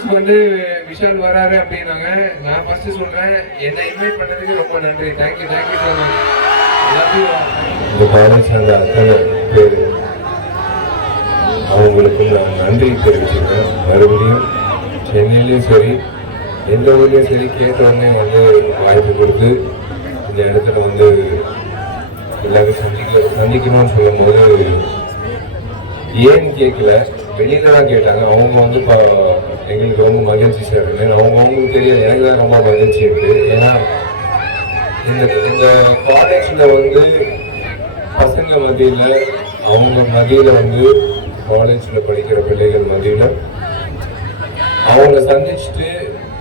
First வந்து விஷால் வராரு அப்படின்னாங்க. நான் ஃபர்ஸ்ட் சொல்றேன் என்னை இன்வைட் பண்ணதுக்கு ரொம்ப நன்றி. தேங்க்யூ தேங்க்யூ ஸோ மச் இந்த சேர்ந்த அத்தனை பேர் அவங்களுக்கு நான் நன்றி தெரிவிச்சுக்கிறேன். மறுபடியும் சென்னையிலையும் சரி எந்த ஊர்லேயும் சரி கேட்டவுடனே வந்து வாய்ப்பு கொடுத்து இந்த இடத்துல வந்து எல்லாரும் சந்திக்க சந்திக்கணும்னு சொல்லும்போது ஏன்னு கேட்கல வெளியில தான் கேட்டாங்க. அவங்க வந்து இப்போ எங்களுக்கு ரொம்ப மகிழ்ச்சி சார். அவங்கவுங்களுக்கு தெரியாது. எனக்கு தான் ரொம்ப மகிழ்ச்சி இருக்குது ஏன்னா இந்த இந்த காலேஜில் வந்து பசங்க மத்தியில் அவங்க மதியில் வந்து காலேஜில் படிக்கிற பிள்ளைகள் மதியில் அவங்க சந்திச்சுட்டு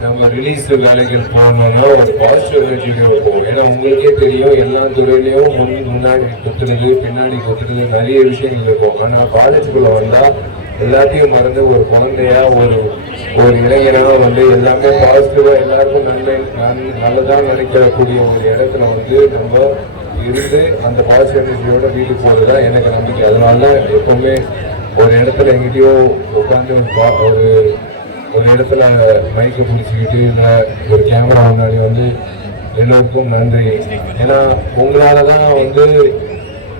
நம்ம ரிலீஸ் வேலைகள் போகணும்னா ஒரு பாசிட்டிவ் எனர்ஜியோட போகும். ஏன்னா உங்களுக்கே தெரியும் எல்லா துறையிலையும் முன் முன்னாடி கொத்துறது பின்னாடி கொத்துறது நிறைய விஷயங்கள் இருக்கும். ஆனால் காலேஜுக்குள்ளே வந்தால் எல்லாத்தையும் மறந்து ஒரு குழந்தையா ஒரு ஒரு இளைஞராக வந்து எல்லாமே பாசிட்டிவாக எல்லாருக்கும் நன்மை நன்- நல்லதாக நினைக்கக்கூடிய ஒரு இடத்துல வந்து நம்ம இருந்து அந்த பாசிட்டிவ் எனர்ஜியோட வீட்டுக்கு போகிறது தான் எனக்கு நம்பிக்கை. அதனால தான் எப்பவுமே ஒரு இடத்துல எங்கிட்டயோ உட்காந்து ஒரு ஒரு ஒரு இடத்துல மைக்கை பிடிச்சிக்கிட்டு இல்லை ஒரு கேமரா முன்னாடி வந்து எல்லோருக்கும் நன்றி. ஏன்னா உங்களால தான் வந்து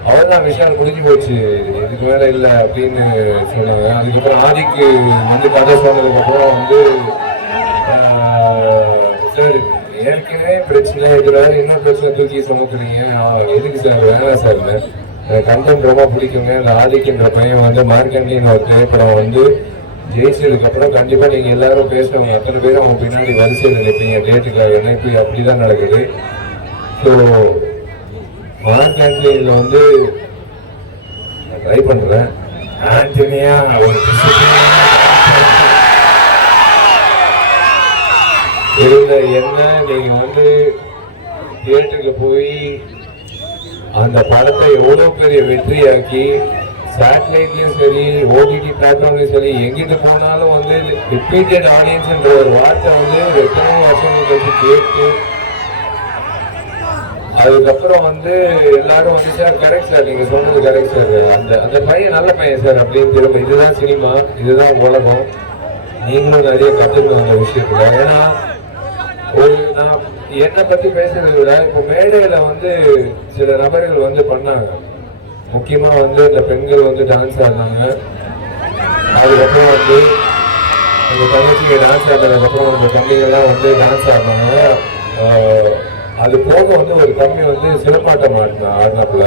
அவ்வளோதான் விஷால் முடிஞ்சு போச்சு. இதுக்கு மேலே இல்லை அப்படின்னு சொன்னாங்க. அதுக்கப்புறம் ஆதிக்கு வந்து கதை சொன்னதுக்கப்புறம் வந்து சார் ஏற்கனவே பிரச்சனை இதுல வேற இன்னொரு பிரச்சனை தூக்கி சுமக்குறீங்க எதுக்கு சார்? வேணாம் சார் எனக்கு கண்டென்ட் ரொம்ப பிடிக்குங்க. இந்த ஆதிக்குன்ற பையன் வந்து மார்க்கண்டின்னு ஒரு திரைப்படம் வந்து ஜெயிச்சதுக்கு அப்புறம் கண்டிப்பா நீங்க எல்லாரும் பேசுறவங்க அத்தனை பேரும் அவங்க பின்னாடி வரிசையில் நினைப்பீங்க டேட்டுக்காக இணைப்பு அப்படிதான் நடக்குது. ஸோ மார்க் இதில் வந்து ட்ரை பண்ணுறேன் ஆண்டனியா ஒரு இருந்த என்ன நீங்கள் வந்து தியேட்டரில் போய் அந்த படத்தை எவ்வளோ பெரிய வெற்றியாக்கி சேட்டலைட்லயும் சரி ஓடிடி பிளாட்ஃபார்ம்லையும் சரி எங்கிட்டு போனாலும் வந்து ரிப்பீட்டட் ஆடியன்ஸ்ன்ற ஒரு வார்த்தை வந்து எத்தனை வருஷம் கழிச்சு கேட்டு அதுக்கப்புறம் வந்து எல்லாரும் வந்து சார் கரெக்ட் சார் நீங்க சொன்னது கரெக்ட் சார். அந்த அந்த பையன் நல்ல பையன் சார் அப்படின்னு திரும்ப இதுதான் சினிமா இதுதான் உலகம். நீங்களும் நிறைய கத்துக்கணும் அந்த விஷயத்துல. ஏன்னா ஒரு நான் என்னை பத்தி பேசுறதை விட இப்போ மேடையில வந்து சில நபர்கள் வந்து பண்ணாங்க. முக்கியமா வந்து இந்த பெண்கள் வந்து டான்ஸ் ஆடினாங்க அதுக்கப்புறம் வந்து எங்க தங்கச்சிங்க டான்ஸ் ஆடினதுக்கப்புறம் அந்த தம்பிகள்லாம் வந்து டான்ஸ் ஆடினாங்க அது போக வந்து ஒரு தம்பி வந்து சிலப்பாட்டம் ஆடினா ஆடினாப்புல.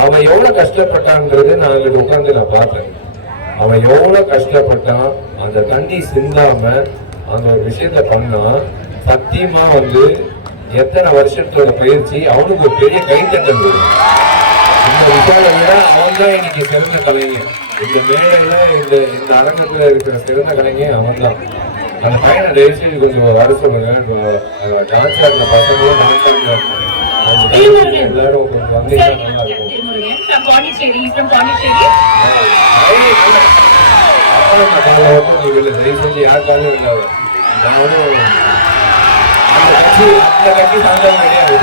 அவன் எவ்வளவு கஷ்டப்பட்டான்றது நான் அங்கிட்டு உட்காந்து நான் பார்த்தேன். அவன் எவ்வளவு கஷ்டப்பட்டான் அந்த தண்ணி சிந்தாம அந்த ஒரு விஷயத்த பண்ணா சத்தியமா வந்து எத்தனை வருஷத்தோட பயிற்சி அவனுக்கு ஒரு பெரிய கைத்தட்டல் இந்த விஷயம் விட அவன் தான் இன்னைக்கு சிறந்த கலைஞர் இந்த மேடையில இந்த இந்த அரங்கத்துல இருக்கிற சிறந்த கலைஞர் அவன் தான். அந்த பையனை தயவு செய்து கொஞ்சம் வர சொல்லுங்க டான்ஸ் ஆடின பசங்களும் டான்ஸ் ஆடின எல்லாரும் கொஞ்சம் வந்தீங்கன்னா நல்லா இருக்கும். வெளில தயவு செஞ்சு இல்லாத. நான் வந்து அந்த கட்சி அந்த கட்சி சார்ந்தவங்க கிடையாது.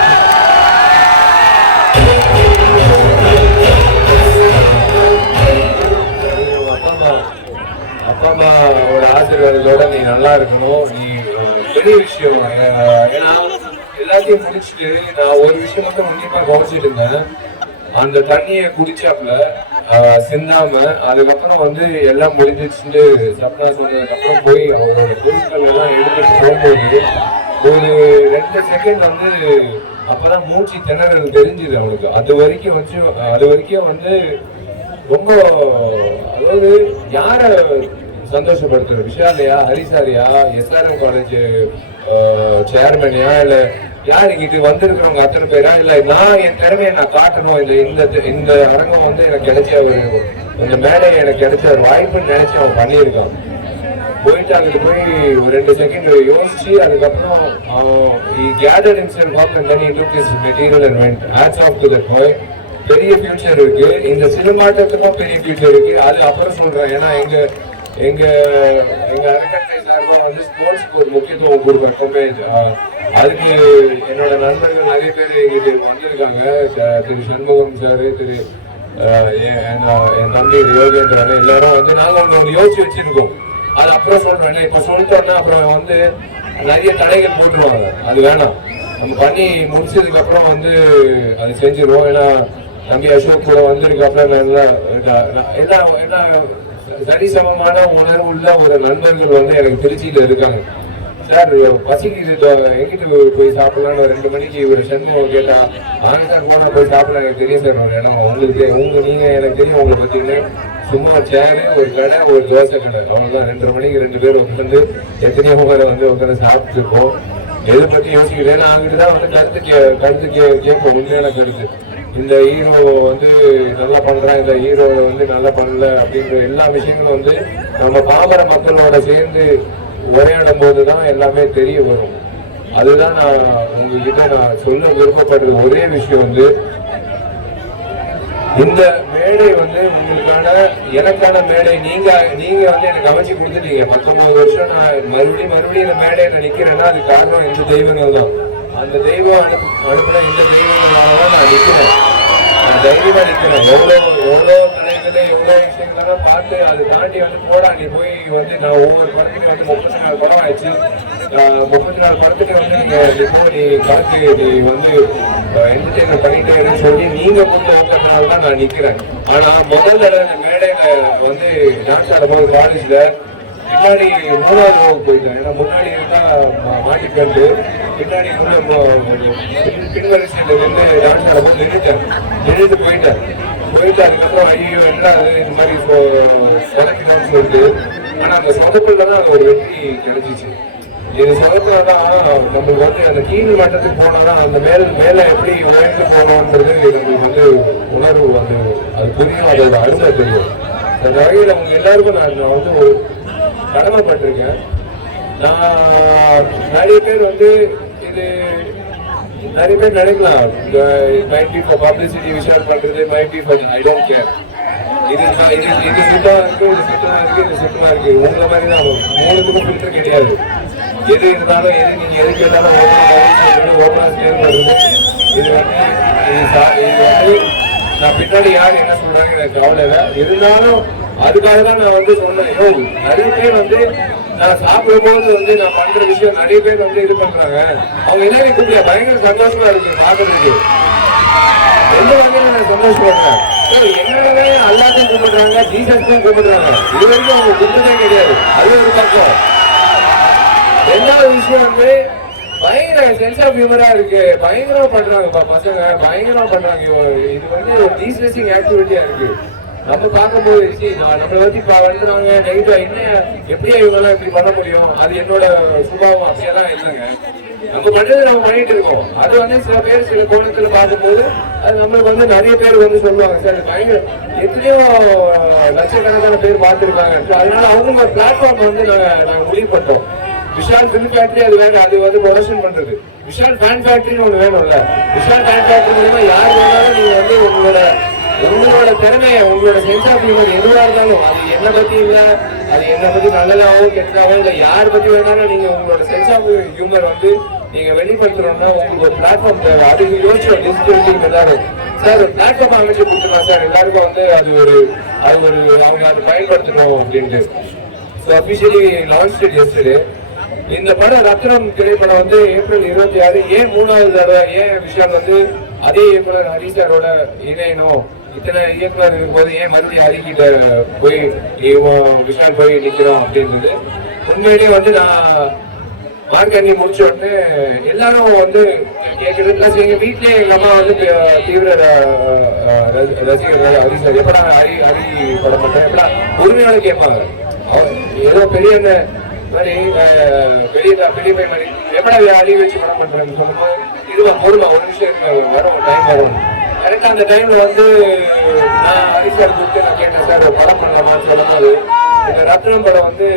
அப்பா அம்மாவோட ஆசீர்வாதத்தோட நீ நல்லா இருக்கணும். நீ பெரிய விஷயம். ஏன்னா எல்லாத்தையும் முடிச்சுட்டு நான் ஒரு விஷயம் மட்டும் உன்னிப்பா குறைச்சிட்டு இருந்தேன். அந்த தண்ணியை குடிச்சாப்ல சிந்தாம அதுக்கப்புறம் வந்து எல்லாம் முடிஞ்சிச்சுட்டு சப்னா சொன்னதுக்கப்புறம் போய் அவரோட பொருட்கள் எல்லாம் எடுத்துட்டு போகும்போது ஒரு ரெண்டு செகண்ட் வந்து அப்பதான் மூச்சு திணறல் தெரிஞ்சுது அவனுக்கு. அது வரைக்கும் வச்சு அது வரைக்கும் வந்து ரொம்ப அதாவது யாரை சந்தோஷப்படுத்துற விஷாலையா ஹரிசாரியா? எஸ்ஆர்எம் காலேஜ் சேர்மனியா இல்ல யார் இது வந்திருக்கிறவங்க அத்தனை பேரா? இல்ல நான் என் திறமையை நான் காட்டணும். இல்ல இந்த இந்த அரங்கம் வந்து எனக்கு கிடைச்ச ஒரு இந்த மேலே எனக்கு கிடைச்ச ஒரு வாய்ப்புன்னு நினைச்சு அவன் பண்ணியிருக்கான். போயிட்டு அதுக்கு போய் ஒரு ரெண்டு செகண்ட் யோசிச்சு அதுக்கப்புறம் he gathered himself up and then he took his material and பெரிய ஃபியூச்சர் இருக்கு. இந்த சினிமாட்டத்துக்கும் பெரிய ஃபியூச்சர் இருக்கு. அது அப்புறம் சொல்றேன். ஏன்னா எங்க எங்கள் எங்கள் அறக்கட்டளை சார்பாக வந்து ஸ்போர்ட்ஸ்க்கு ஒரு முக்கியத்துவம் கொடுக்குறோம் அதுக்கு என்னோட நண்பர்கள் நிறைய பேர் எங்கிட்ட வந்திருக்காங்க. திரு சண்முகம் சார் திரு என் என் தம்பி யோகேந்திரன் எல்லாரும் வந்து நாங்க ஒன்று யோசிச்சு வச்சிருக்கோம். அது அப்புறம் சொல்கிறேன் இப்போ சொல்லிட்டோன்னா அப்புறம் வந்து நிறைய தடைகள் போட்டுருவாங்க. அது வேணாம். நம்ம பண்ணி முடிச்சதுக்கப்புறம் வந்து அது செஞ்சிருவோம். ஏன்னா தம்பி அசோக் கூட வந்ததுக்கு அப்புறம் நல்லா என்ன என்ன சரிசமமான உணர்வு உள்ள ஒரு நண்பர்கள் வந்து எனக்கு திருச்சியில இருக்காங்க. சார் பசிக்கிட்டு இதோ எங்கிட்ட போய் சாப்பிடலாம்னு ரெண்டு மணிக்கு ஒரு சண்முகம் கேட்டா வாங்க சார் போனா போய் சாப்பிடலாம் எனக்கு தெரியும் சார் ஒரு இடம். உங்களுக்கு உங்க நீங்க எனக்கு தெரியும் உங்களை பார்த்தீங்கன்னா சும்மா சேரு ஒரு கடை ஒரு தோசை கடை. அவ்வளவுதான் ரெண்டரை மணிக்கு ரெண்டு பேர் உட்காந்து எத்தனையோ உங்களை வந்து உட்காந்து சாப்பிட்டுருக்கோம் எதை பத்தி யோசிக்கிறேன் நான் அங்கிட்டு தான் வந்து கருத்து கே கருத்து கே கேட்போம் உண்மையான கருத்து. இந்த ஹீரோ வந்து நல்லா பண்ணுறான் இந்த ஹீரோ வந்து நல்லா பண்ணல அப்படின்ற எல்லா விஷயங்களும் வந்து நம்ம பாமர மக்களோட சேர்ந்து உரையாடும் போது தான் எல்லாமே தெரிய வரும். அதுதான் நான் உங்ககிட்ட நான் சொல்ல விருப்பப்படுறது. ஒரே விஷயம் வந்து இந்த மேடை வந்து உங்களுக்கான எனக்கான மேடை. நீங்க நீங்க வந்து எனக்கு அமைச்சு கொடுத்துட்டீங்க. பத்தொன்பது வருஷம் நான் மறுபடியும் மறுபடியும் இந்த மேடையில நிக்கிறேன்னா அது காரணம் இந்த தெய்வங்கள் தான். அந்த தெய்வம் அனுப்பு அனுப்பின இந்த தெய்வங்களால தான் நான் நிக்கிறேன். தைரியமா நிற்கணும் எவ்வளோ எவ்வளோ நிலைகளை எவ்வளோ விஷயங்களெல்லாம் பார்த்து அதை தாண்டி வந்து போடா நீ போய் வந்து நான் ஒவ்வொரு படத்துக்கு வந்து முப்பத்தி நாலு படம் ஆயிடுச்சு. முப்பத்தி நாலு படத்துக்கு வந்து நீங்கள் நீ நீ பார்த்து நீ வந்து என்டர்டெயின்மெண்ட் பண்ணிட்டேன்னு சொல்லி நீங்கள் கொண்டு உட்கார்றதுனால தான் நான் நிற்கிறேன் ஆனால் முதல்ல மேடையில் வந்து டான்ஸ் ஆடும்போது காலேஜில் பின்னாடி மூணாவது ரோவுக்கு போயிட்டேன். ஏன்னா முன்னாடி இருந்தால் மா- மாட்டிக்கண்டு பின்னாடி பின்வரிசையில் நின்று டான்ஸ் ஆடும்போது நின்றுட்டேன் நின்றுட்டு போயிட்டேன். போயிட்டு அதுக்கப்புறம் ஐயோ என்ன அது இந்த மாதிரி செலக்ட் சொல்லிட்டு ஆனால் அந்த சொதப்பில் தான் ஒரு வெற்றி கிடைச்சிச்சு. இது சொதப்புல தான் நம்மளுக்கு வந்து அந்த கீழ் மட்டத்துக்கு போனோம்னா அந்த மேல் மேலே எப்படி உயர்ந்து போகணுன்றது நம்மளுக்கு வந்து உணர்வு வந்து அது புரியும். அதோட அருமை தெரியும். அந்த வகையில் அவங்க எல்லாருக்கும் நான் வந்து ஒரு கடமைப்பட்டிருக்கேன் நான் நிறைய பேர் வந்து இது நிறைய பேர் நினைக்கலாம் மைட் பி ஃபார் பப்ளிசிட்டி விஷயம் பண்ணுறது might be for I don't care இது இது இது சுத்தமாக இருக்குது இது சுத்தமாக இருக்குது இது சுத்தமாக இருக்குது உங்களை மாதிரி தான் மூணுத்துக்கும் ஃபில்டர் கிடையாது எது இருந்தாலும் எது நீங்கள் எது கேட்டாலும் ஓப்பனாக ஓப்பனாக ஸ்டேர் பண்ணுறது இது வந்து இது வந்து நான் பின்னாடி யார் என்ன சொல்கிறாங்க எனக்கு கவலை இல்லை இருந்தாலும் அதுக்காக தான் நான் வந்து சொன்னேன். யோ நிறைய பேர் வந்து நான் சாப்பிடும் போது வந்து நான் பண்ற விஷயம் நிறைய பேர் வந்து இது பண்றாங்க. அவங்க என்ன கூப்பிட பயங்கர சந்தோஷமா இருக்கு பாக்குறதுக்கு எந்த வகையில நான் சந்தோஷப்படுறேன்? என்னவே அல்லாத்தையும் கூப்பிடுறாங்க ஜீசஸையும் கும்பிடுறாங்க இது வரைக்கும் அவங்க கும்பிட்டதே கிடையாது. அது ஒரு பக்கம். ரெண்டாவது விஷயம் வந்து பயங்கர சென்ஸ் ஆஃப் ஹியூமரா இருக்கு. பயங்கரமா பண்றாங்க பசங்க. பயங்கரமா பண்றாங்க இது வந்து ஒரு டீஸ்ட்ரெஸிங் ஆக்டிவிட்டியா இருக்கு. நம்ம பார்க்கும்போது சீ, நான் நம்மளை வச்சு இப்ப வந்துறாங்க நெகட்டிவா என்ன எப்படியா இவங்க இப்படி பண்ண முடியும்? அது என்னோட சுபாவம் அப்படியெல்லாம் இல்லைங்க. நம்ம பண்ணது நம்ம பண்ணிட்டு இருக்கோம். அது வந்து சில பேர் சில கோணத்துல பார்க்கும்போது அது நம்மளுக்கு வந்து நிறைய பேர் வந்து சொல்லுவாங்க சார் பயங்கர எத்தனையோ லட்சக்கணக்கான பேர் பார்த்துருக்காங்க. அதனால அவங்க பிளாட்ஃபார்ம் வந்து நாங்க நாங்க முடிவு பண்ணோம் விஷால் ஃபிலிம் ஃபேக்டரி அது வேணும் அது வந்து ப்ரொடக்ஷன் பண்றது. விஷால் ஃபேன் ஃபேக்டரின்னு ஒன்று வேணும்ல. விஷால் ஃபேன் ஃபேக்டரி மூலமா யார் வேணாலும் நீங்க வந்து உங்களோட உங்களோட திறமையை உங்களோட சென்ஸ் ஆஃப் ஹியூமர் எதுவா இருந்தாலும் அது என்ன பத்தி இல்ல அது என்ன பத்தி நல்லதாவோ கெட்டதாவோ இல்ல யார் பத்தி வேணாலும் நீங்க உங்களோட சென்ஸ் ஆஃப் ஹியூமர் வந்து நீங்க வெளிப்படுத்தணும்னா உங்களுக்கு ஒரு பிளாட்ஃபார்ம் தேவை. அதுக்கு யோசிச்சு டிஜிட்டல் எல்லாரும் சார் ஒரு பிளாட்ஃபார்ம் அமைச்சு கொடுத்துருலாம் சார். எல்லாருக்கும் வந்து அது ஒரு அது ஒரு அவங்க அதை பயன்படுத்தணும் அப்படின்ட்டு. ஸோ அஃபிஷியலி லான்ச் எஸ்டே இந்த படம் ரத்னம் திரைப்படம் வந்து ஏப்ரல் இருபத்தி ஆறு ஏன் மூணாவது தடவை ஏன் விஷயம் வந்து அதே இயக்குனர் ஹரி சாரோட இணையணும் இத்தனை இயக்குனர் இருக்கும்போது ஏன் மறுபடியும் ஹரிக்கிட்ட போய் விஷால் போய் நிற்கிறோம் அப்படின்றது. உண்மையிலேயே வந்து நான் மார்க்கண்ணி முடிச்ச உடனே எல்லாரும் வந்து கேட்கறது பிளஸ் எங்க வீட்லயே எங்க அம்மா வந்து தீவிர ரசி- ரசிகர்கள் ஹரி சார் எப்படா ஹரி ஹரி படம் பண்ணுறேன் எப்படா உரிமையோட கேட்பாங்க. அவ- ஏதோ பெரிய அண்ணன் மாதிரி பெரிய பெரிய மாதிரி எப்படா ஹரி வச்சு படம் பண்றேன்னு சொல்லும்போது இதுவா பொறுமா ஒரு நிமிஷம் வரும் டைம் வரும். கரெக்டாக அந்த டைமில் வந்து நான் ஹரிசார் கொடுத்து நான் கேட்டேன் சார் படம் பண்ணலாமான்னு சொல்லும்போது இந்த ரத்னம் படம் வந்து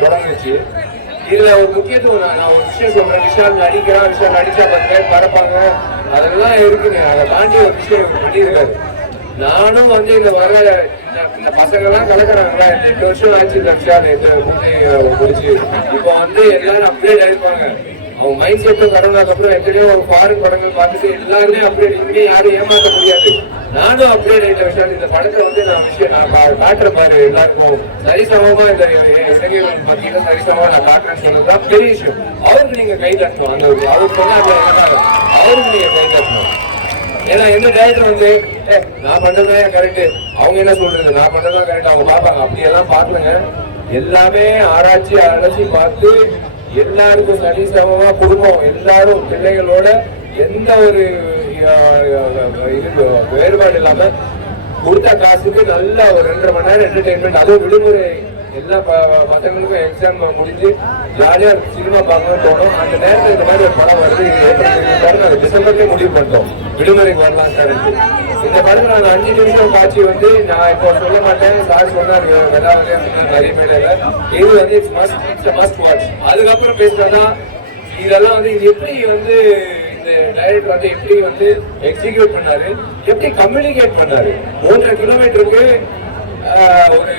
தொடங்குச்சு இதில் ஒரு முக்கியத்துவம் நான் நான் ஒரு விஷயம் சொல்கிறேன் விஷால் நடிக்கிறான் விஷால் நடிச்சா பத்து பரப்பாங்க. அதெல்லாம் இருக்குங்க. அதை தாண்டி ஒரு விஷயம் பண்ணியிருக்காரு. நானும் வந்து இந்த வர இந்த- இந்த பசங்க கலக்குறாங்களா இந்த எட்டு வருஷம் ஆச்சு லட்சா எட்டு முடிச்சு. இப்போ வந்து எல்லாரும் அப்டேட் ஆயிருப்பாங்க. அவங்க மைண்ட் செட்டும் கரோனாக்கு எத்தனையோ ஒரு ஃபாரின் படங்கள் பார்த்துட்டு எல்லாருமே அப்டேட் இனிமே யாரும் ஏமாற்ற முடியாது. நானும் அப்டேட் ஆகிட்ட விஷயம் இந்த படத்தை வந்து நான் விஷயம் நான் காட்டுற காட்டுறேன் பாரு எல்லாருக்கும் சரிசமமா இந்த இளைஞர்கள் மத்தியில சரிசமமா நான் காட்டுறேன்னு சொன்னதுதான் பெரிய விஷயம். அவருக்கு நீங்க கை தட்டணும் அந்த ஒரு- அவருக்கு சொன்னா அவருக்கு நீங்க கை தட்டணும் ஏன்னா எந்த டேரக்டர் வந்து நான் பண்றதுதான் கரெக்ட் அவங்க என்ன சொல்றது? நான் பண்றதுதான் கரெக்ட் அவங்க பார்ப்பாங்க. அப்படியெல்லாம் பாக்கலங்க எல்லாமே ஆராய்ச்சி அலசி பார்த்து எல்லாருக்கும் சரிசமமா குடும்பம் எல்லாரும் பிள்ளைகளோட எந்த ஒரு இது வேறுபாடு இல்லாம கொடுத்த காசுக்கு நல்ல ஒரு ரெண்டரை மணி நேரம் என்டர்டைன்மெண்ட் அதுவும் விடுமுறை எல்லா ப- பசங்களுக்கும் எக்ஸாம் முடிஞ்சு ஜாலியா சினிமா பார்க்கணும்னு தோணும் அந்த நேரத்தில் இந்த மாதிரி ஒரு படம் வருது. டிசம்பர்லேயே முடிவு பண்ணிட்டோம். விடுமுறைக்கு வரலாம் சார் இந்த படம் நாங்க அஞ்சு நிமிஷம் காட்சி வந்து நான் இப்போ சொல்ல மாட்டேன். சார் சொன்னார் வெள்ளாவதே நிறைய பேர் இது வந்து it's must it's must watch அதுக்கப்புறம் பேசுறதா இதெல்லாம் வந்து இது எப்படி வந்து இந்த டைரக்டர் வந்து எப்படி வந்து எக்ஸிக்யூட் பண்ணாரு எப்படி கம்யூனிகேட் பண்ணாரு? மூன்றரை கிலோமீட்டருக்கு ஒரு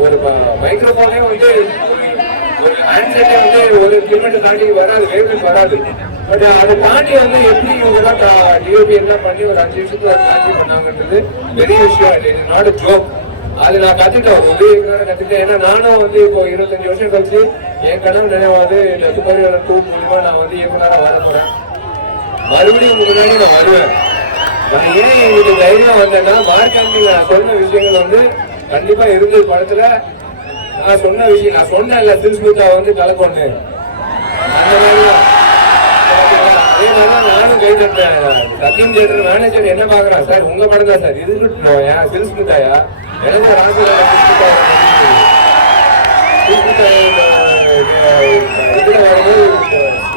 ஒரு மைக்ரோஃபோனே வந்து ஒரு- ஒரு ஹேண்ட்செட்டே வந்து ஒரு கிலோமீட்டர் தாண்டி வராது வேவ்லெட் வராது. பட் அதை தாண்டி வந்து எப்படி இவங்க டிஓபி எல்லாம் பண்ணி ஒரு அஞ்சு வருஷத்துக்கு ஒரு காட்சி பண்ணாங்கன்றது பெரிய விஷயம். இல்லை இது நாட் ஜோக் அது நான் கத்துட்டேன் ஒரு உதவிக்காக கத்துட்டேன் ஏன்னா நானும் வந்து இப்போ இருபத்தஞ்சு வருஷம் கழிச்சு என் கனவு நினைவாது இந்த துப்பறியோட டூ மூலியமா நான் வந்து இயக்குனரா வர போறேன். மறுபடியும் உங்க முன்னாடி நான் வருவேன். நான் ஏன் எங்களுக்கு தைரியம் வந்தேன்னா மார்க்காண்டி நான் சொன்ன விஷயங்கள் வந்து கண்டிப்பா இருந்தது படத்துல நான் சொன்ன விஷயம் நான் சொன்னேன் சொன்னேன்ல சில்ஸ்மிதா வந்து கலக்கொண்டு அந்த மாதிரிதான் ஓகேவா? நானும் கை தட்டேன் சத்தியம் தேட்டர் மேனேஜர் என்ன பாக்குறான் சார் உங்க படம் தான் சார். இது இருக்கட்டும் ஏன் சில்ஸ்மிதாயா எனக்கு ராசியா இதுல வரும்போது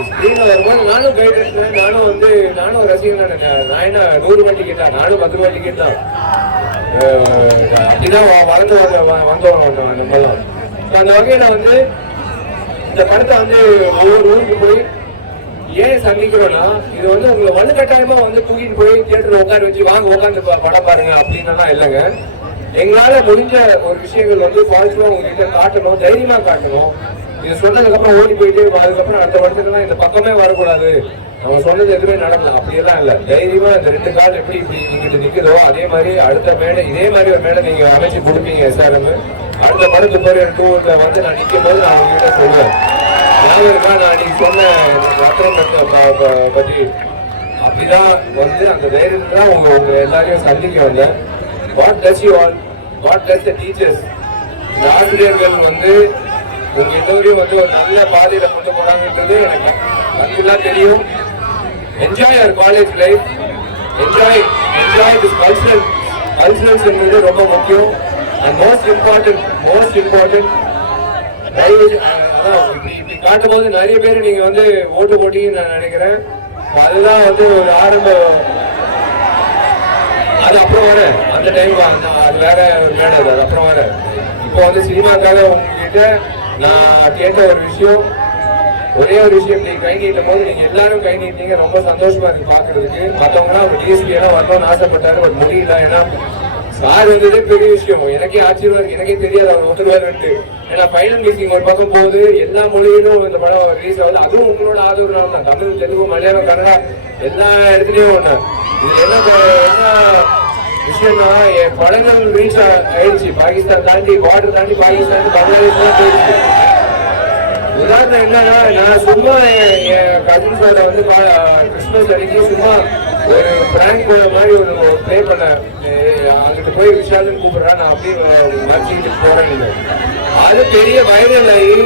ஸ்க்ரீன்ல வரும்போது நானும் கை தட்டினேன் நானும் வந்து நானும் ரசிகன் தானே. நான் என்ன நூறு ரூபாய் டிக்கெட் நானும் பத்து ரூபாய் டிக்கெட் தான். அஹ் அப்படிதான் வளர்ந்து வந்த- வ- வந்தோம் நம்மலாம் அந்த வகையில் வந்து இந்த படத்தை வந்து ஒவ்வொரு ஊருக்கு போய் ஏன் சந்திக்கிறோம்னா இது வந்து உங்களை வலுக்கட்டாயமா வந்து கூட்டிட்டு போய் தியேட்டர் உட்கார வச்சு வாங்க உட்காந்து படம் பாருங்க அப்படின்னா இல்லைங்க. எங்களால முடிஞ்ச ஒரு விஷயங்கள் வந்து பாசிட்டிவா உங்ககிட்ட காட்டணும் தைரியமா காட்டணும். இது சொன்னதுக்கு அப்புறம் ஓடி போயிட்டு அதுக்கப்புறம் அடுத்த வருஷத்துலாம் இந்த பக்கமே வரக்கூடாது. அவங்க சொன்னது எதுவுமே நடக்கல அப்படியெல்லாம் இல்ல. தைரியமா இந்த ரெண்டு கால் எப்படி இப்படி இங்கிட்டு நிக்குதோ அதே மாதிரி அடுத்த மேடை இதே மாதிரி ஒரு மேடை நீங்க அமைச்சு கொடுப்பீங்க எஸ்ஆர்எம் அடுத்த படத்து பேர் டூர்ல வந்து நான் நிக்கும் போது நான் உங்ககிட்ட சொல்லுவேன் ஞாபகம் நான் நீ சொன்ன ரத்தனம் பற்றி அப்படிதான் வந்து அந்த தைரியத்துல தான் உங்க உங்க எல்லாரையும் சந்திக்க வந்தேன் what does you all what does the teachers இந்த ஆசிரியர்கள் வந்து உங்க எல்லோரையும் வந்து ஒரு நல்ல பாதையில கொண்டு போறாங்கன்றது எனக்கு நல்லா தெரியும் enjoy our college life enjoy enjoy this cultural culturals என்பது ரொம்ப முக்கியம். And most important most important தயவு அதான் இப்படி காட்டும் போது நிறைய பேர் நீங்க வந்து ஓட்டு போட்டீங்கன்னு நான் நினைக்கிறேன். அதுதான் வந்து ஒரு ஆரம்ப அது அப்புறம் வர அந்த டைம் அது வேற ஒரு மேடை அது அப்புறம் வர இப்போ வந்து சினிமாக்காக உங்ககிட்ட நான் கேட்ட ஒரு விஷயம் ஒரே ஒரு விஷயம் நீங்க கை நீட்டும் போது நீங்க எல்லாரும் கை நீட்டீங்க ரொம்ப சந்தோஷமா இருக்கு பாக்குறதுக்கு மத்தவங்க அவங்க டிஎஸ்பி எல்லாம் வரணும்னு ஆசைப்பட்டாரு பட் முடியல ஏன்னா சார் வந்ததே பெரிய விஷயம். எனக்கே ஆச்சரியமா இருக்கு. எனக்கே தெரியாது. அவர் ஒத்துருவாருன்ட்டு ஏன்னா ஃபைனல் மீட்டிங் ஒரு பக்கம் போகுது. எல்லா மொழியிலும் இந்த படம் ரிலீஸ் ஆகுது. அதுவும் உங்களோட ஆதரவு தான். தமிழ் தெலுங்கு மலையாளம் கன்னடா எல்லா இடத்துலயும் ஒண்ணு. இதுல என்ன என்ன விஷயம்னா என் படங்கள் ரீச் ஆயிடுச்சு. பாகிஸ்தான் தாண்டி பார்டர் தாண்டி பாகிஸ்தான் பங்களாதேஷ் தான் போயிடுச்சு. உதாரணம் என்னன்னா நான் சும்மா என் என் கசின்ஸோட வந்து பா- கிறிஸ்மஸ் அன்னைக்கு சும்மா ஒரு பிராங்கோ மாதிரி ஒரு ப்ளே பண்ண அங்கிட்டு போய் விஷாலுன்னு கூப்பிடுறா. நான் அப்படியே மறைச்சிக்கிட்டு போறேன் அது பெரிய வைரல் ஆகி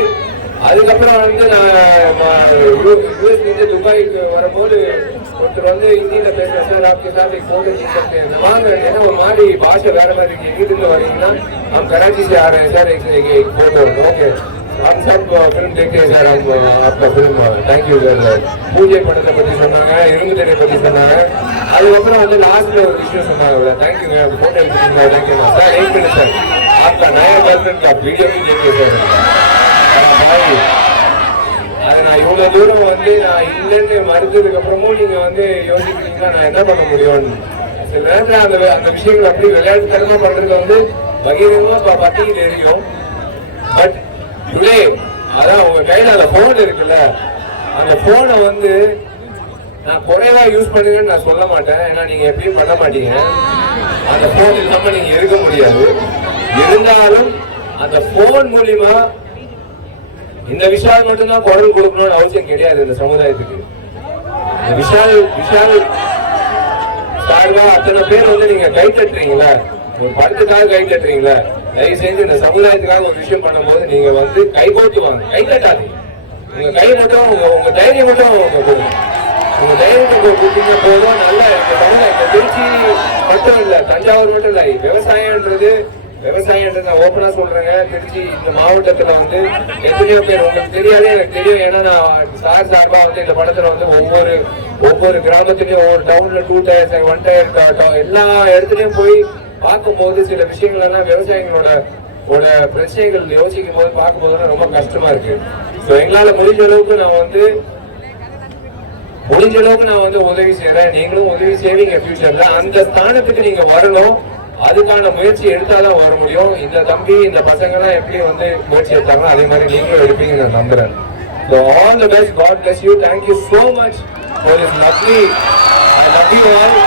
அதுக்கப்புறம் வந்து நான் யூஎஸ்லேருந்து துபாய்க்கு வரும்போது ஒருத்தர் வந்து ஹிந்தியில பேசுற சார் ஆப்கே சார் போட்டு வாங்க. ஏன்னா ஒரு மாதிரி பாஷை வேற மாதிரி இருக்கு. வீட்டுல வரீங்கன்னா நான் கராச்சி சார் சார் போட்டோம் ஓகே. பூஜை படத்தை பற்றி சொன்னாங்க இரும்பு இரும்புத்தடை பற்றி சொன்னாங்க. அதுக்கப்புறம் வந்து லாஸ்ட்ல ஒரு விஷயம் சொன்னாங்க தேங்க்யூங்க போட்டோ எடுத்துருந்தாங்க தேங்க்யூ சார் வெயிட் பண்ணு சார் ஆப்கா நயா பர்சன்ட் வீடியோ ஜெயிக்கே சார் அது நான் இவ்வளோ தூரம் வந்து நான் இல்லைன்னு மறுத்ததுக்கு அப்புறமும் நீங்க வந்து யோசிக்கிறீங்கன்னா நான் என்ன பண்ண முடியும்னு. சில நேரத்தில் அந்த அந்த விஷயங்கள் அப்படி விளையாட்டு தரமா பண்றது வந்து பகிரங்கமா பட்டியல் எரியும். பட் டுடே அதான் உங்க கையில அந்த போன் இருக்குல்ல அந்த போனை வந்து நான் குறைவா யூஸ் பண்ணுங்கன்னு நான் சொல்ல மாட்டேன். ஏன்னா நீங்க எப்பயும் பண்ண மாட்டீங்க. அந்த போன் இல்லாம நீங்க இருக்க முடியாது. இருந்தாலும் அந்த போன் மூலியமா இந்த விஷால் மட்டும்தான் குரல் கொடுக்கணும்னு அவசியம் கிடையாது இந்த சமுதாயத்துக்கு. விஷால் விஷால் சார்பா அத்தனை பேர் வந்து நீங்க கை தட்டுறீங்களா. ஒரு படத்துக்காக கை தட்டுறீங்களா. தயவு செஞ்சு இந்த சமுதாயத்துக்காக ஒரு விஷயம் பண்ணும்போது நீங்க வந்து கை வாங்க. கை கட்டாதீங்க. உங்க கை மட்டும் உங்க உங்க தைரியம் மட்டும் உங்க கொடுங்க. உங்க தைரியத்தை கொடுத்தீங்க போதும். நல்ல இந்த சமுதாயம் திருச்சி மட்டும் இல்ல தஞ்சாவூர் மட்டும் இல்லை. விவசாயம்ன்றது விவசாயம்ன்றது நான் ஓப்பனா சொல்றேங்க. திருச்சி இந்த மாவட்டத்துல வந்து எத்தனையோ பேர் உங்களுக்கு தெரியாதே எனக்கு தெரியும். ஏன்னா நான் சார் சார்பா வந்து இந்த படத்துல வந்து ஒவ்வொரு ஒவ்வொரு கிராமத்துலயும் ஒவ்வொரு டவுன்ல டூ டயர்ஸ் ஒன் டயர் எல்லா இடத்துலயும் போய் பார்க்கும்போது சில விஷயங்கள் எல்லாம் விவசாயிகளோட ஓட பிரச்சனைகள் யோசிக்கும் போது பார்க்கும்போது ரொம்ப கஷ்டமா இருக்கு. ஸோ எங்களால் முடிஞ்ச அளவுக்கு நான் வந்து முடிஞ்ச அளவுக்கு நான் வந்து உதவி செய்யறேன் நீங்களும் உதவி செய்வீங்க ஃபியூச்சர்ல அந்த ஸ்தானத்துக்கு நீங்க வரணும். அதுக்கான முயற்சி எடுத்தாதான் வர முடியும். இந்த தம்பி இந்த பசங்கெல்லாம் எப்படி வந்து முயற்சி எடுத்தாங்க அதே மாதிரி நீங்களும் எடுப்பீங்க நான் நம்புறேன். So all the best god bless you thank you so much for this lovely I love you all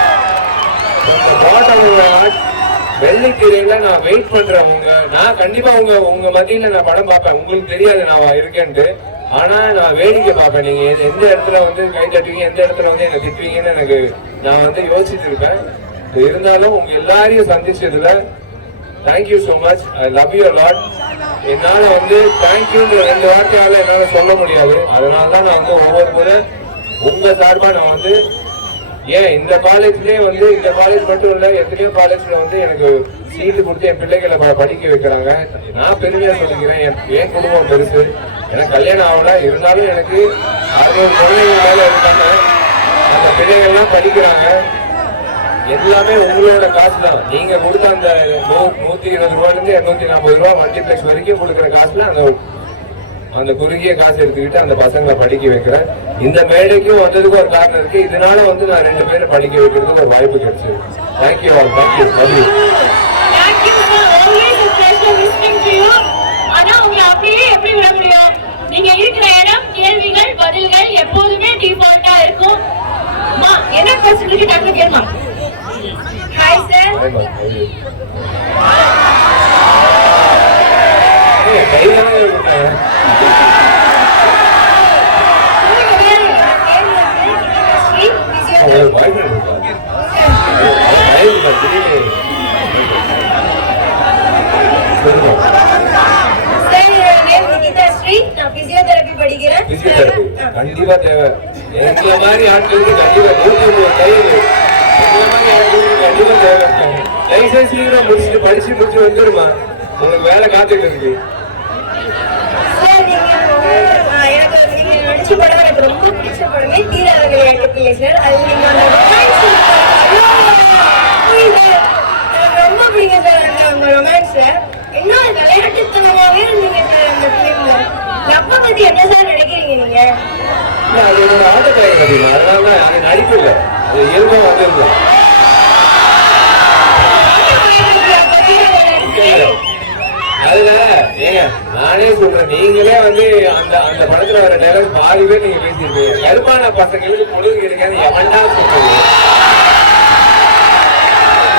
வெள்ளித்திரையில நான் வெயிட் பண்றவங்க நான் கண்டிப்பா உங்க உங்க மத்தியில நான் படம் பார்ப்பேன். உங்களுக்கு தெரியாது நான் இருக்கேன்ட்டு. ஆனா நான் வேடிக்கை பார்ப்பேன். நீங்க எந்த- இடத்துல வந்து கை தட்டுவீங்க எந்த இடத்துல வந்து என்ன திட்டுவீங்கன்னு எனக்கு நான் வந்து யோசிச்சுட்டு இருந்தாலும் உங்க எல்லாரையும் சந்திச்சதுல thank you so much I love you lot என்னால வந்து தேங்க்யூன்ற ரெண்டு வார்த்தையால என்னால சொல்ல முடியாது. அதனால தான் நான் வந்து ஒவ்வொரு முறை உங்க சார்பா நான் வந்து ஏன் இந்த காலேஜ்லயே வந்து இந்த காலேஜ் மட்டும் இல்ல எத்தனையோ காலேஜ்ல வந்து எனக்கு சீட்டு கொடுத்து என் பிள்ளைகளை ப- படிக்க வைக்கிறாங்க. நான் பெருமையா சொல்லிக்கிறேன் என் என் குடும்பம் பெருசு. எனக்கு கல்யாணம் ஆகல இருந்தாலும் எனக்கு அறுநூறு குழந்தைங்க மேல இருக்காங்க. அந்த பிள்ளைகள்லாம் படிக்கிறாங்க. எல்லாமே உங்களோட காசு தான் நீங்க கொடுத்த அந்த நூத்தி இருபது ரூபாயில இருந்து இருநூத்தி நாற்பது ரூபாய் மல்டிபிளெக்ஸ் வரைக்கும் கொடுக்குற காசுல அந்த அந்த குறுகிய காசு எடுத்துக்கிட்டு அந்த பசங்களை படிக்க வைக்கிறேன் இந்த மேடைக்கும் வந்ததுக்கு ஒரு காரணம் இருக்கு. இதனால வந்து நான் ரெண்டு பேரும் படிக்க வைக்கிறதுக்கு ஒரு வாய்ப்பு கிடைச்சது. தேங்க்யூ ஆல் தேங்க்யூ முடியும்? நீங்க இருக்கிற இடம் கேள்விகள் பதில்கள் எப்போதுமே டிஃபால்ட்டா இருக்கும். அம்மா, என்ன கொஸ்டின் இருக்கு? ஹாய் சார் கண்டிப்பா தேவை. எங்களை மாதிரி ஆட்களுக்கு கண்டிப்பா நூத்தி கண்டிப்பா தேவை லைசன்ஸ் சீக்கிரம் முடிச்சுட்டு படிச்சு முடிச்சு வந்துருமா உங்களுக்கு வேலை காத்துட்டு இருக்கு சார், நீங்க ஆ, எனக்கு ஒரு- படம் எனக்கு ரொம்ப பிடிச்ச படமே தீராத விளையாட்டு சார் அது ரொமான்ஸ் எனக்கு ரொம்ப பிடிக்கும் சார் அந்த என்ன விளையாட்டுத்தனமாவே இருந்தீங்க சார் அந்த பிள்ளைங்க பத்தி என்ன சார் நினைக்கிறீங்க நீங்க அது என்னோட ஆட்டக்கலை அதனால அது நடிப்பு இல்லை அது இயல்பா வந்து நானே சொல்றேன். நீங்களே வந்து அந்த அந்த படத்துல வர டைலாக் பாதி பேர் நீங்க பேசியிருப்பீங்க. கருப்பான பசங்களுக்கு பொழுது கிடைக்காது எவன்டா சொல்றது.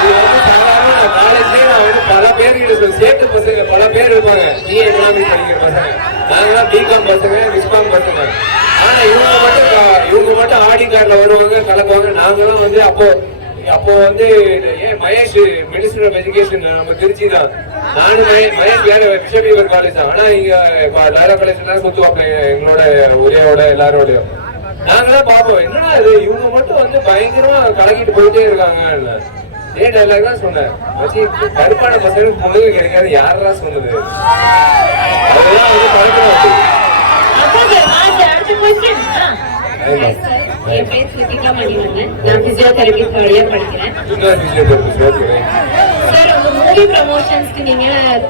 இது வந்து சாதாரண நான் வந்து பல பேர் கிட்ட சேர்த்து பசங்க பல பேர் இருப்பாங்க. நீ எக்கனாமிக்ஸ் படிக்கிற பசங்க. நாங்களாம் பிகாம் பசங்க விஸ்காம் பசங்க. ஆனா இவங்க மட்டும் இவங்க மட்டும் ஆடி கார்டில் வருவாங்க கலக்குவாங்க நாங்களாம் வந்து அப்போ அப்போ வந்து ஏன் மகேஷ் மினிஸ்டர் ஆஃப் எஜுகேஷன் நம்ம திருச்சி தான். நானும் வேற பிஷப் காலேஜ் தான். ஆனா இங்க லாரா காலேஜ் எல்லாம் சுத்துவாங்க எங்களோட உரையோட எல்லாரோடயும் நாங்களாம் பார்ப்போம். என்னடா இது? இவங்க மட்டும் வந்து பயங்கரமா கலக்கிட்டு போயிட்டே இருக்காங்க. ஏ டைலாக் தான் சொன்னேன். மச்சி கருப்பான பசங்களுக்கு பொண்ணுங்க கிடைக்காது. யாரா சொன்னது? அதெல்லாம் வந்து பழக்கம் அப்படி. அடுத்த கொஸ்டின் ஆமா. என் பேர் ஸ்ருதிகா மணிவண்ணன். நான் பிசியோதெரபி வழியா படிக்கிறேன் இன்னொரு விஷயத்தை பேசுறேன். சார் உங்க மூவி ப்ரமோஷன்ஸ்க்கு நீங்க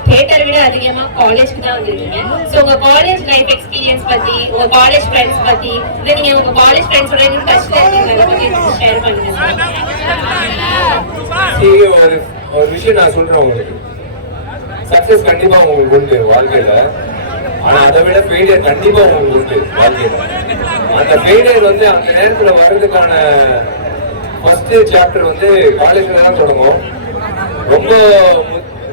தியேட்டர் விட அதிகமா காலேஜ்க்கு தான் வந்திருக்கீங்க. சோ உங்க காலேஜ் லைஃப் எக்ஸ்பீரியன்ஸ் பத்தி உங்க காலேஜ் ஃப்ரெண்ட்ஸ் பத்தி இதை நீங்க உங்க காலேஜ் ஃப்ரெண்ட்ஸோட இன்னும் கஷ்டம் ஷேர் பண்ணுங்க? ஒரு ஒரு விஷயம் நான் சொல்றேன் உங்களுக்கு. சக்சஸ் கண்டிப்பா உங்களுக்கு உண்டு வாழ்க்கையில. ஆனா அதை விட ஃபெயிலியர் கண்டிப்பா உங்களுக்கு உண்டு வாழ்க்கையில. அந்த ஃபெயிலியர் வந்து அந்த நேரத்துல வர்றதுக்கான ஃபர்ஸ்ட் சாப்டர் வந்து காலேஜ்ல தான் தொடங்கும். ரொம்ப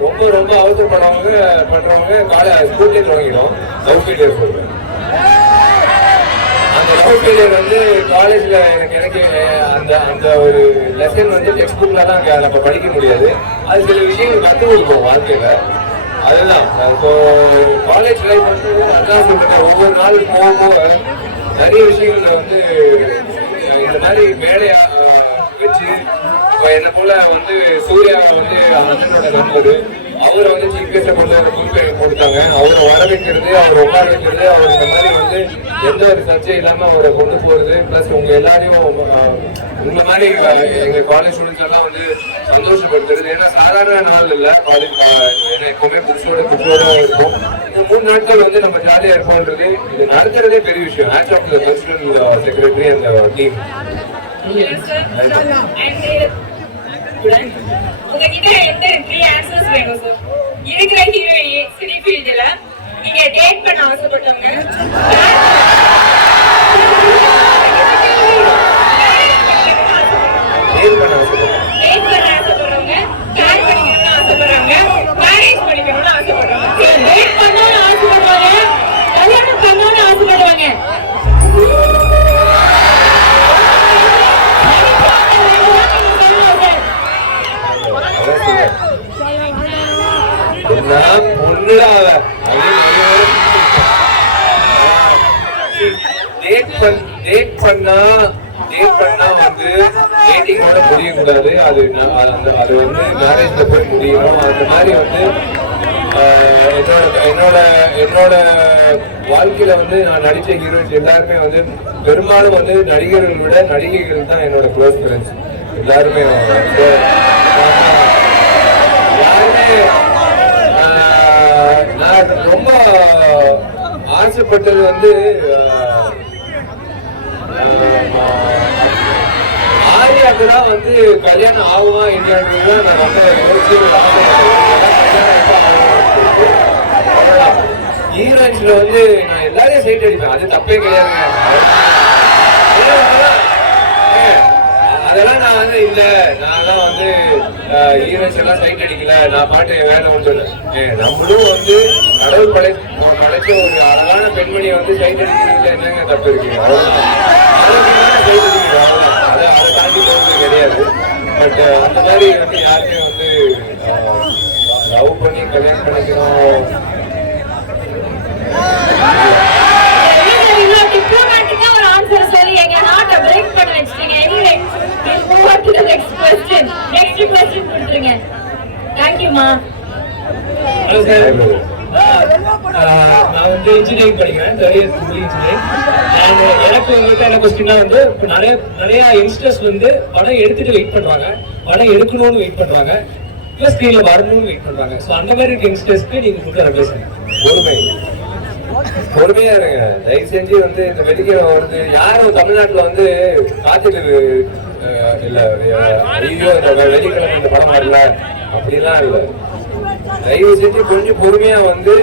ரொம்ப ரொம்ப அவசரப்படுறவங்க பண்றவங்க காலே ஸ்கூல்லே தொடங்கிடும். லவ் ஃபெயிலியர் சொல்றேன். அந்த லவ் ஃபெயிலியர் வந்து காலேஜ்ல எனக்கு எனக்கு அந்த அந்த ஒரு லெசன் வந்து டெக்ஸ்ட் புக்ல தான் நம்ம படிக்க முடியாது. அது சில விஷயங்கள் கற்றுக் கொடுப்போம் வாழ்க்கையில. அதுதான். இப்போ காலேஜ் லைஃப் வந்து அதான் சொல்றேன். ஒவ்வொரு நாள் போக போக நிறைய விஷயங்கள் வந்து இந்த மாதிரி வேலையை வச்சு இப்போ என்ன போல வந்து சூர்யா வந்து அண்ணனோட நண்பர். அவரை வந்து சீஃப் கெஸ்ட கொண்டு ஒரு குறிப்பை கொடுத்தாங்க அவரை வர வைக்கிறது அவரை உட்கார வைக்கிறது அவர் இந்த மாதிரி வந்து எந்த ஒரு சர்ச்சையும் இல்லாம அவரை கொண்டு போறது. பிளஸ் உங்க எல்லாரையும் ஆஹ், இந்த மாதிரி எங்கள் எங்க காலேஜ் ஸ்டூடெண்ட்ஸ் எல்லாம் வந்து சந்தோஷப்படுத்துறது. ஏன்னா சாதாரண நாள் இல்ல. காலேஜ் ஏன்னா எப்பவுமே புதுசோட புதுசோட இருக்கும் இந்த மூணு நாட்கள் வந்து நம்ம ஜாலியா இருப்போம்ன்றது இது நடத்துறதே பெரிய விஷயம். Act of the cultural secretary அந்த டீம் உங்ககிட்ட எந்த த்ரீ ஆன்சர்ஸ் வேணும் சார் இருக்கிற ஹீரோயினி சினி ஃபீல்டுல நீங்க டேட் பண்ண ஆசைப்பட்டவங்க பண்ணா date பண்ணா வந்து dating முடிய முடியக்கூடாது. அது அது வந்து மேரேஜ்ல போய் முடியும் அந்த மாதிரி வந்து என்னோட என்னோட என்னோட வாழ்க்கையில வந்து நான் நடிச்ச ஹீரோயின்ஸ் எல்லாருமே வந்து பெரும்பாலும் வந்து நடிகர்கள் விட நடிகைகள் தான் என்னோட க்ளோஸ் ஃப்ரெண்ட்ஸ் எல்லாருமே யாருமே நான் ரொம்ப ஆசைப்பட்டது வந்து ஆர்யாக்கு தான் வந்து கல்யாணம் ஆகுமா என்னன்றது நான் ரொம்ப யோசிச்சு ஹீரோயின்ஸ்ல வந்து நான் எல்லாரையும் சைட் அடிப்பேன் அது தப்பே கிடையாது. அதெல்லாம் நான் வந்து இல்ல. நான்லாம் வந்து ஈவெண்ட்ஸ் எல்லாம் சைட் அடிக்கல. நான் பாட்டு வேலை ஒன்று நம்மளும் வந்து கடவுள் படை படைச்ச ஒரு அழகான பெண்மணியை வந்து சைட் அடிக்கிறதுல என்னங்க தப்பு இருக்கு? அவ்வளவுதான். அதை அதை தாண்டி போகிறது கிடையாது. பட் அந்த மாதிரி வந்து யாருமே வந்து லவ் பண்ணி கல்யாணம் பண்ணிக்கணும் ஒரு ஆன்சர் சரி எங்க நாட்டை break move on to the next question next question கொடுத்துருங்க थैंक यू மா ஹலோ சார் நான் வந்து இன்ஜினியரிங் படிக்கிறேன் third year triple engineering and எனக்கு உங்கள்கிட்ட என்ன கொஸ்டின்னா வந்து இப்போ நிறைய நிறைய யங்ஸ்டர்ஸ் வந்து படம் எடுத்துட்டு வெயிட் பண்றாங்க படம் எடுக்கணும்னு வெயிட் பண்றாங்க ப்ளஸ் ஸ்க்ரீன்ல வரணும்னு வெயிட் பண்றாங்க ஸோ அந்த மாதிரி இருக்க யங்ஸ்டர்ஸ்க்கு நீங்க கொடுக்குற அட்வைஸ் பொறுமை பொறுமையா இருங்க தயவு செஞ்சு வந்து இந்த வெடிக்கிற வந்து யாரும் தமிழ்நாட்டுல வந்து காத்துட்டு அஹ், இல்ல ஐயோ இந்த வெடிக்கிழமை இந்த படம் வரல. அப்படிலாம் இல்லை. தயவு செஞ்சு கொஞ்சம் பொறுமையாக வந்து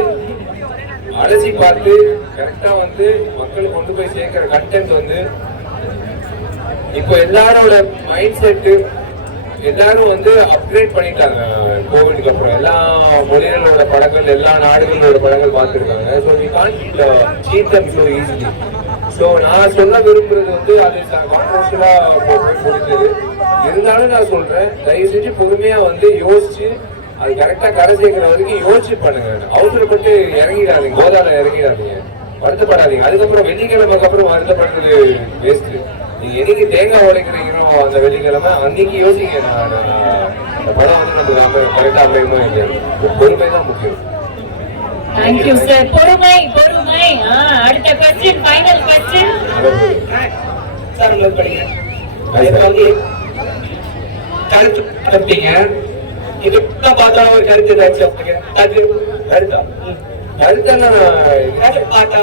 அலசி பார்த்து கரெக்டாக வந்து மக்களுக்கு கொண்டு போய் சேர்க்குற கண்டென்ட் வந்து இப்போ எல்லாரோட மைண்ட் செட்டு எல்லாரும் வந்து அப்கிரேட் பண்ணிட்டாங்க. கோவிட்க்கு அப்புறம் எல்லா மொழிகளோட படங்கள் எல்லா நாடுகளோட படங்கள் பார்த்துருக்காங்க. So we can't cheat them so easily so நான் சொல்ல விரும்புறது வந்து அது கான்ட்ரவர்ஷியலாக முடிஞ்சது இருந்தாலும் நான் சொல்கிறேன் தயவு செஞ்சு பொறுமையாக வந்து யோசிச்சு அது கரெக்டாக கரை சேர்க்குற வரைக்கும் யோசிச்சு பண்ணுங்க. அவசரப்பட்டு இறங்கிடாதீங்க கோதாவில் இறங்கிடாதீங்க. வருத்தப்படாதீங்க. அதுக்கப்புறம் வெள்ளிக்கிழமைக்கு அப்புறம் வருத்தப்படுறது வேஸ்ட்டு நீங்கள் என்னைக்கு தேங்காய் உடைக்கிறீங்களோ அந்த வெள்ளிக்கிழமை அன்னைக்கு யோசிங்க. நான் அந்த படம் வந்து நமக்கு அமை கரெக்டாக அமையுமோ இல்லையா? பொறுமை தான் முக்கியம் தேங்க்யூ சார் பொறுமை பொறுமை. இந்த கொஸ்டின் ஃபைனல் கொஸ்டின் சார் உங்களுக்கு படிக்கிறேன் இது வந்து கருத்து தப்பிங்க இது பார்த்தா ஒரு கருத்து ஏதாச்சும் கருத்து கருத்தா? கருத்து என்ன? ஏதாச்சும் பாட்டா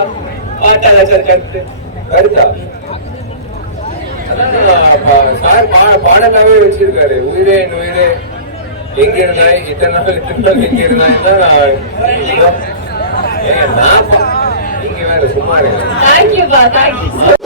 பாட்டா ஏதாச்சும் கருத்து. கருத்தா? சார் பாடலாவே வச்சிருக்காரு. பா- நீங்க வேற சும்மா இருங்க தேங்க்யூப்பா தேங்க்யூ